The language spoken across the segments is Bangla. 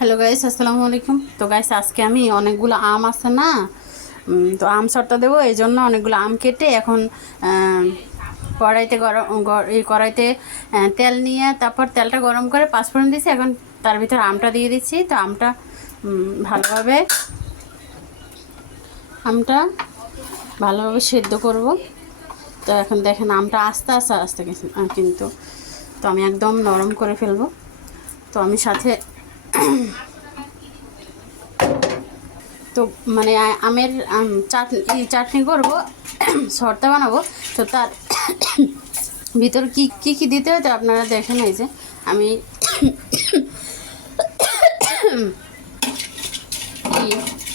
হ্যালো গাইস, আসসালামু আলাইকুম। তো গাইস, আজকে আমি অনেকগুলো আম আছে না, তো আম সরটা দেবো। এই জন্য অনেকগুলো আম কেটে এখন কড়াইতে এই কড়াইতে তেল নিয়ে তারপর তেলটা গরম করে পাঁচফোড়ন দিয়েছি। এখন তার ভিতর আমটা দিয়ে দিচ্ছি। তো ভালোভাবে আমটা ভালোভাবে সেদ্ধ করব। তো এখন দেখেন আমটা আস্তে আস্তে আস্তে কিন্তু তো আমি একদম নরম করে ফেলবো। তো আমি সাথে তো মানে আমের চাটনি করবো, শর্তা বানাবো। তো তার ভিতর কি কি কি দিতে হয় তো আপনারা দেখেন। এই যে আমি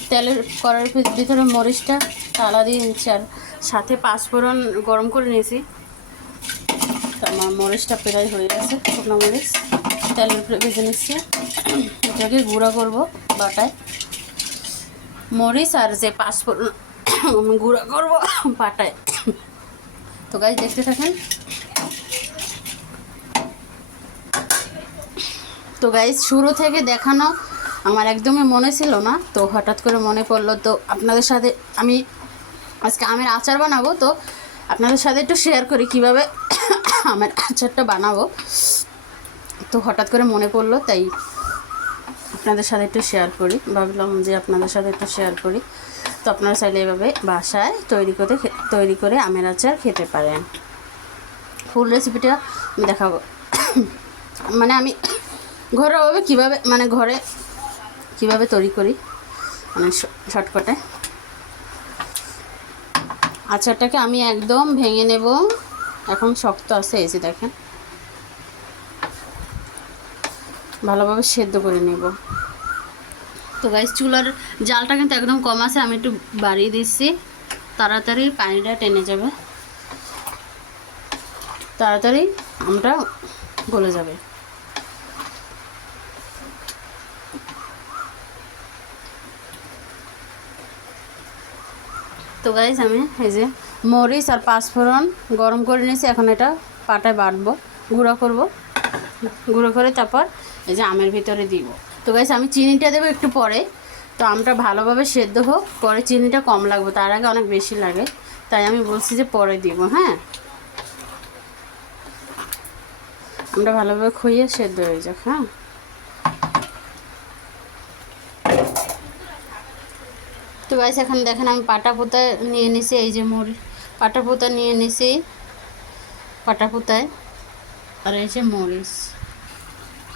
তেলের কড়ার ভিতরে মরিচটা তালা দিয়ে নিচ্ছি, আর সাথে পাঁচফোড়ন গরম করে নিয়েছি। তো আমার মরিচটা প্রায় হয়ে গেছে, শুকনো মরিচ তেলের উপরে ভেজে নিচ্ছি। এটাকে গুঁড়া করবো বাটায়, মরিচ আর যে পাঁচফোড়ন গুঁড়া করবো বাটায়। তো গাইস দেখতে থাকেন। তো গাইস শুরু থেকে দেখানো আমার একদমই মনে ছিল না, তো হঠাৎ করে মনে পড়লো। তো আপনাদের সাথে আমি আজকে আমের আচার বানাবো। তো আপনাদের সাথে একটু শেয়ার করি কিভাবে আমের আচারটা বানাবো। তো হঠাৎ করে মনে পড়লো, তাই আপনাদের সাথে একটু শেয়ার করি, ভাবলাম যে আপনাদের সাথে একটু শেয়ার করি। তো আপনারা চাইলে এভাবে বাসায় তৈরি করে আমের আচার খেতে পারেন। ফুল রেসিপিটা আমি দেখাবো। মানে আমি ঘরোয়াভাবে ঘরে কীভাবে তৈরি করি, মানে শর্টকাটে আচারটাকে আমি একদম ভেঙে নেব। এখন শক্ত আছে, এই যে দেখেন, ভালোভাবে সেদ্ধ করে নেব। তো গাইস চুলার জালটা কিন্তু একদম কম আছে, আমি একটু বাড়িয়ে দিচ্ছি, তাড়াতাড়ি পানিটা টেনে যাবে, তাড়াতাড়ি আমটা গলে যাবে। তো গাইস আমি এই যে মরিচ আর পাঁচফোড়ন গরম করে নিয়েছি, এখন এটা পাটায় বাটবো, গুঁড়ো করে তারপর এই যে আমের ভিতরে দিব। তো গাইস আমি চিনিটা দেবো একটু পরে। তো আমটা ভালোভাবে সেদ্ধ হোক, পরে চিনিটা কম লাগবে, তার আগে অনেক বেশি লাগে, তাই আমি বলছি যে পরে দিব। হ্যাঁ, আমটা ভালোভাবে খুইয়ে সেদ্ধ হয়ে যাক। হ্যাঁ, তো গাইস এখন দেখেন আমি পাটা পোতা নিয়ে নিছি, এই যে পাটা পোতা নিয়ে নিছি, পাটা পোতায় আর এই যে মরিচ।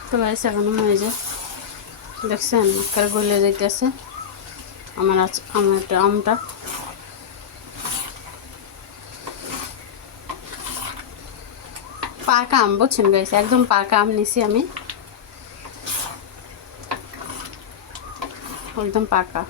তো গাইস এখন হয়ে যায়, দেখছেন কার গলে যাইতেছে আমার আমটা। পাকা আম, বুঝছেন গাইস, একদম পাকা আম নিছি আমি, একদম পাকা।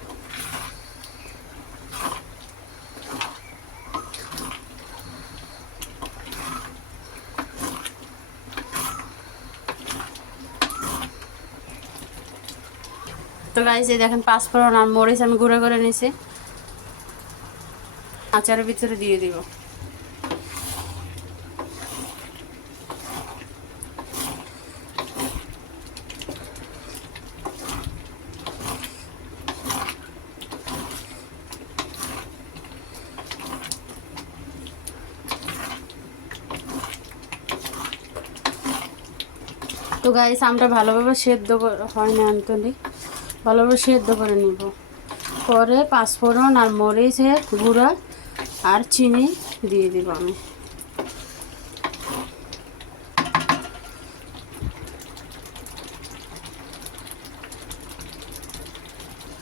তো গাইস এই দেখেন পাঁচফোড়ন আর মরিচ আমি গুঁড়ো করে নিছি, আচারের ভিতরে দিয়ে দিব। তো গাইস আমটা ভালোভাবে সেদ্ধ হয় না আন্তলি, ভালোভাবে সেদ্ধ করে নিব। পরে পাঁচফোড়ন আর মরিচের গুঁড়া আর চিনি দিয়ে দিব আমি।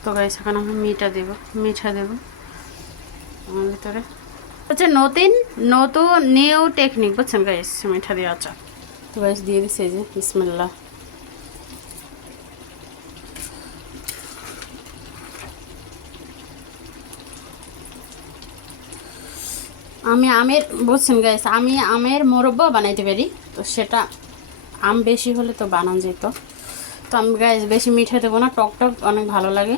তো গাইস এখন আমি মিঠা দেব আমার ভিতরে হচ্ছে নতুন নতুন নিউ টেকনিক, বুঝছেন গাইস, মিঠা দিয়ে আচার। তো গাইস দিয়ে দিচ্ছে এই যে বিসমিল্লাহ। বুঝছেন গাইস, আমি আমের মোরব্বা বানাইতে পারি, তো সেটা আম বেশি হলে তো বানানো যেত। তো আমি গাইস বেশি মিঠা দেবো না, টক টক অনেক ভালো লাগে।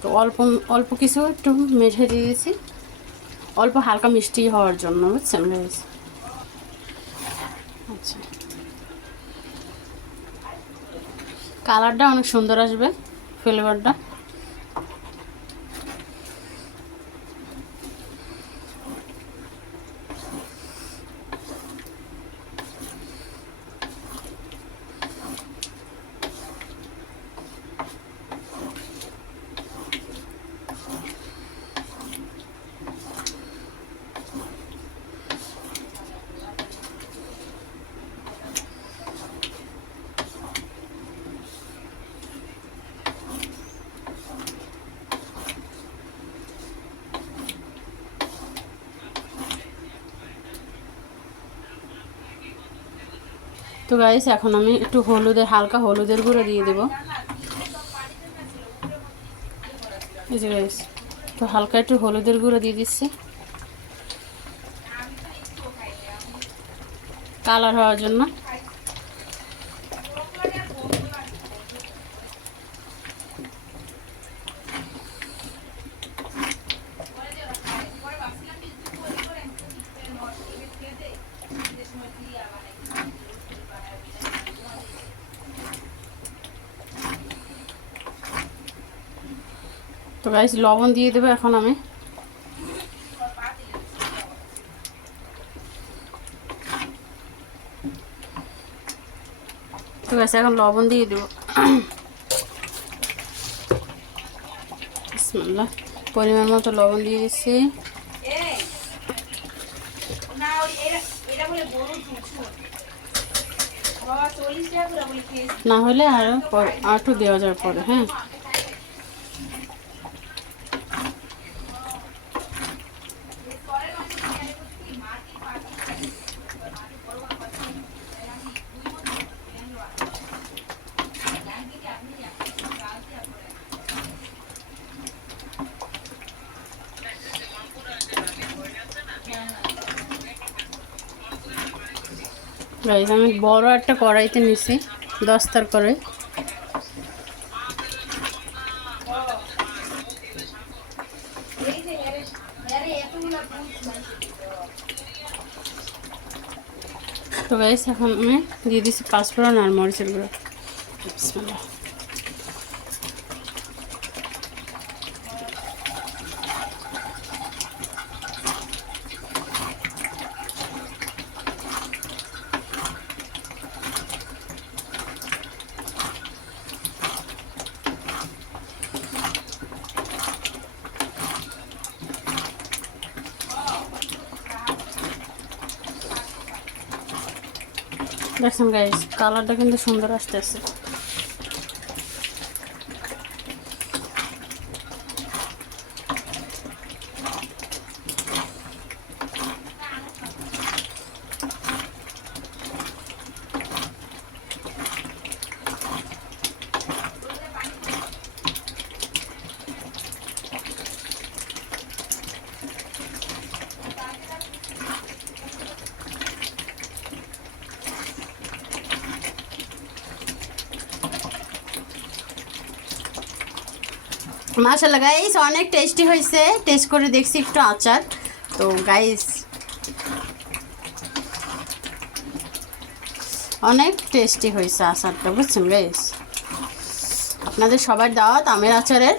তো অল্প অল্প কিছু একটু মিঠে দিয়ে দিয়েছি, অল্প হালকা মিষ্টি হওয়ার জন্য, বুঝছেন গাইস। আচ্ছা, কালারটা অনেক সুন্দর আসবে, ফ্লেভারটা। তো গাইস এখন আমি একটু হালকা হলুদের গুঁড়ো দিয়ে দেবো। এই যে গাইস, তো হালকা একটু হলুদের গুঁড়ো দিয়ে দিচ্ছি কালার হওয়ার জন্য। তো গাইস লবণ দিয়ে দেবো এখন আমি। তো গাইস এখন লবণ দিয়ে দেবো। বিসমিল্লাহ, পরিমাণ মতো লবণ দিয়ে দিচ্ছি। না হলে আরও একটু দেওয়া যাবে পরে। হ্যাঁ, গাইস আমি বড় একটা কড়াইতে নিছি, দস্তার কড়াই। তো গাইস এখন আমি দিয়ে দিচ্ছি পাঁচফোড়ন আর মরিচের গুঁড়ো। বিসমিল্লাহ। দেখছেন গাইস, কালারটা কিন্তু সুন্দর আসতেছে। মাশাআল্লাহ গাইস, অনেক টেস্টি হয়েছে। টেস্ট করে দেখছি একটু আচার। তো গাইস অনেক টেস্টি হয়েছে আচারটা, বুঝছেন গাইস। আপনাদের সবার দাওয়াত আমের আচারের।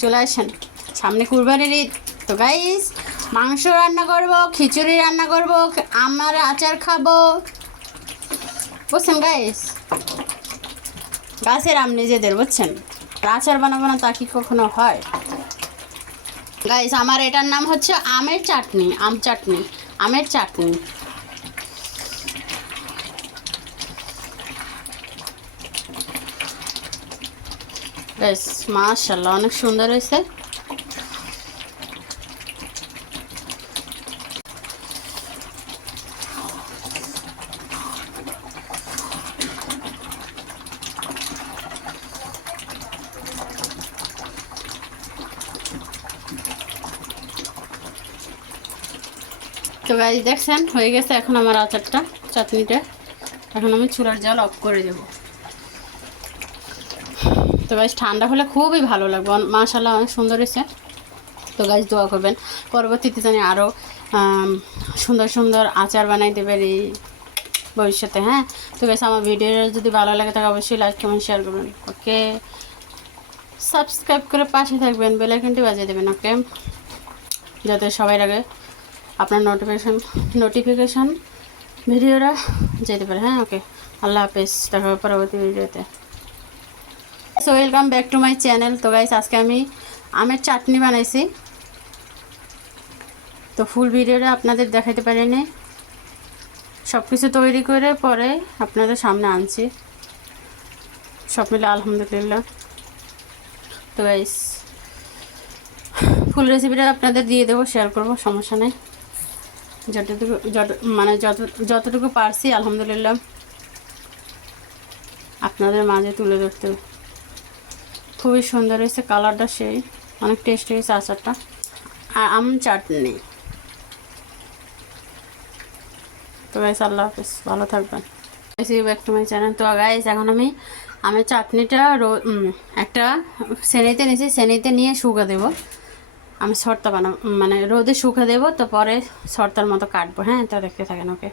চলে আসেন, সামনে কুরবানির ঈদ। তো গাইস মাংস রান্না করব, খিচুড়ি রান্না করব, আমার আচার খাবো, বুঝছেন গাইস। গাছের আম নিজেদের, বুঝছেন। আচার বানাবো না তা কি কখনো হয় গাইস। আমার এটার নাম হচ্ছে আমের চাটনি, আম চাটনি, আমের চাটনি। গাইস মাশাআল্লাহ অনেক সুন্দর হয়েছে। তো গাইস দেখছেন হয়ে গেছে এখন আমার আচারটা, চাটনিটা। এখন আমি চুলার জাল অফ করে দেব। তো গাইস ঠান্ডা হলে খুবই ভালো লাগবে। মাশাআল্লাহ অনেক সুন্দর হয়েছে। তো গাইস দোয়া করবেন পরবর্তীতে জানি আরও সুন্দর সুন্দর আচার বানাইতে পারি। ভবিষ্যতে। হ্যাঁ, তো গাইস আমার ভিডিও যদি ভালো লাগে তাহলে অবশ্যই লাইক কমেন্ট শেয়ার করবেন। ওকে, সাবস্ক্রাইব করে পাশে থাকবেন, বেল আইকনটি বাজিয়ে দেবেন। ওকে, যাতে সবার আগে আপনার নোটিফিকেশন ভিডিওটা যেতে পারে। হ্যাঁ, ওকে, আল্লাহ হাফেজ, দেখা হবে পরবর্তী ভিডিওতে। So welcome back to my channel. তো গাইস আজকে আমি আমের চাটনি বানাইছি, তো ফুল ভিডিওটা আপনাদের দেখাতে পারিনি, সব কিছু তৈরি করে পরে আপনাদের সামনে আনছি, সব মিলে আলহামদুলিল্লাহ। তো গাইস ফুল রেসিপিটা আপনাদের দিয়ে দেবো, শেয়ার করবো, সমস্যা নেই। যতটুকু পারছি আলহামদুলিল্লাহ আপনাদের মাঝে তুলে ধরতে। খুবই সুন্দর হয়েছে কালারটা, সেই অনেক টেস্ট হয়েছে আচারটা। আর আম চাটনি। তো গাইস আল্লাহ হাফেজ, ভালো থাকবেন। Back to my channel. তো গাইস এখন আমি আমের চাটনিটা একটা সেনেতে নিয়েছি, সেনেতে নিয়ে শুকা দেবো। আমি শর্তা বানাবো, মানে রোদে শুকা দেবো, তো পরে শর্তার মতো কাটবো। হ্যাঁ, তো দেখতে থাকেন। ওকে,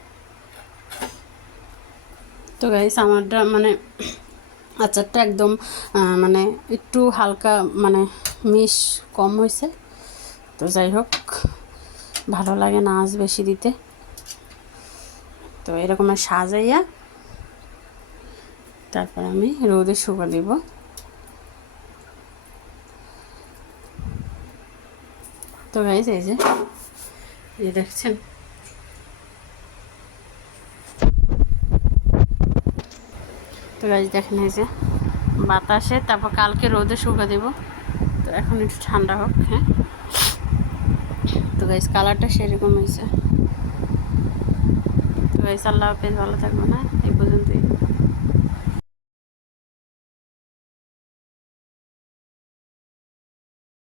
তো গাইস আমারটা মানে আচারটা একদম মানে একটু হালকা মানে মিশ কম হয়েছে, তো যাই হোক ভালো লাগে না আঁচ বেশি দিতে। তো এরকম সাজাইয়া তারপর আমি রোদে শুকা দেব। তো গাইস এই যে দেখছেন, তো গাইস দেখেন এই যে বাতাসে, তারপর কালকে রোদে শুকা দেব। তো এখন একটু ঠান্ডা হোক। হ্যাঁ, তো গাইস কালারটা সেরকম হয়েছে। তো গাইস আল্লাহ হাফেজ, ভালো থাকবো। না এই পর্যন্তই।